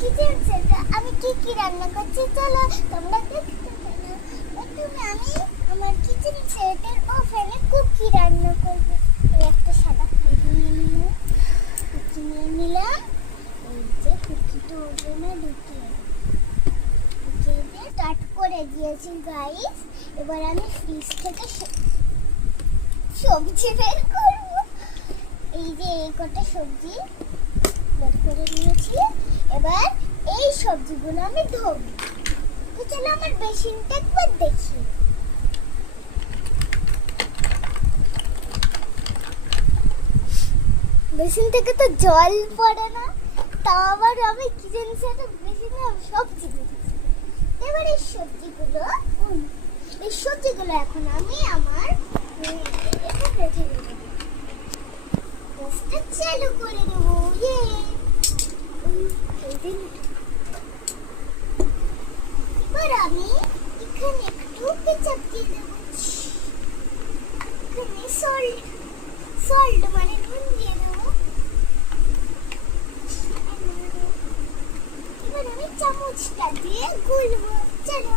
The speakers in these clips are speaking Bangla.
কিচেন সেটে আমি কি কি রান্না করছি চলো তোমরা দেখতে পারো। প্রথমে আমি আমার কিচেন সেটের ওভেনে কুকি রান্না করব। এই একটা সাদা কুকি নিয়ে নিলাম। এই যে কুকিটা ওভেনে ঢুকিয়ে দিয়ে স্টার্ট করে দিয়েছি গাইস। এবার আমি ফ্রিজ থেকে সবজি বের করব। এই যে এই কটা সবজি বের করে নিয়েছি। এবার এই সবজিগুলো আমি ধোবো। তো চলো আমার বেসিনটা একবার দেখি। বেসিন থেকে তো জল পড়ে না, তাও আবার আমি কিচেন সেটে বেসিনে সবজি দিয়েছি। এবার এই সবজিগুলো এখন আমি আমার এটা রেখে দেবো। গ্যাসটা চালু করে দেবো। এবার আমি এখানে একটু কেচাপ দিয়ে দেবো। এখানে সল্ট মানে নুন দিয়ে দেবো। এবার আমি চামচটা দিয়ে গুলবো। চলো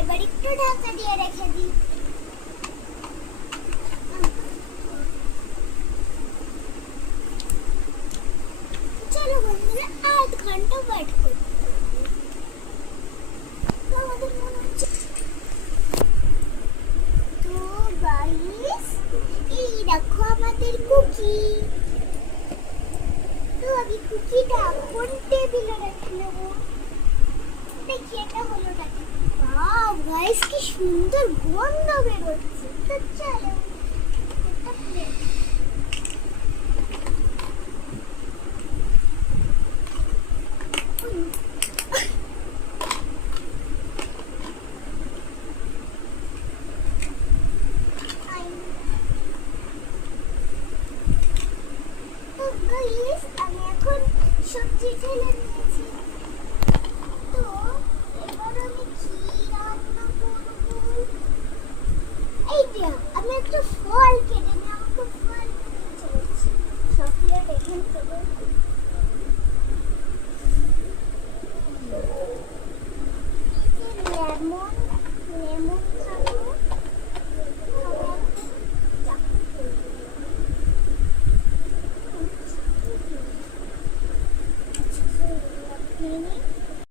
এবার একটু ঢাকা দিয়ে রেখে দিই। চলো বন্ধুরা 8 ঘন্টা ওয়েট করি। আমাদের মনে হচ্ছে তো গাইস এই দেখো আমাদের কুকি। তো আমি কুকিটা এখন টেবিলে রেখে নেবো। দেখি এটা হলো নাকি। ওয়াও গাইস কি সুন্দর গন্ধ বের হচ্ছে। তো চলো একটা প্লেট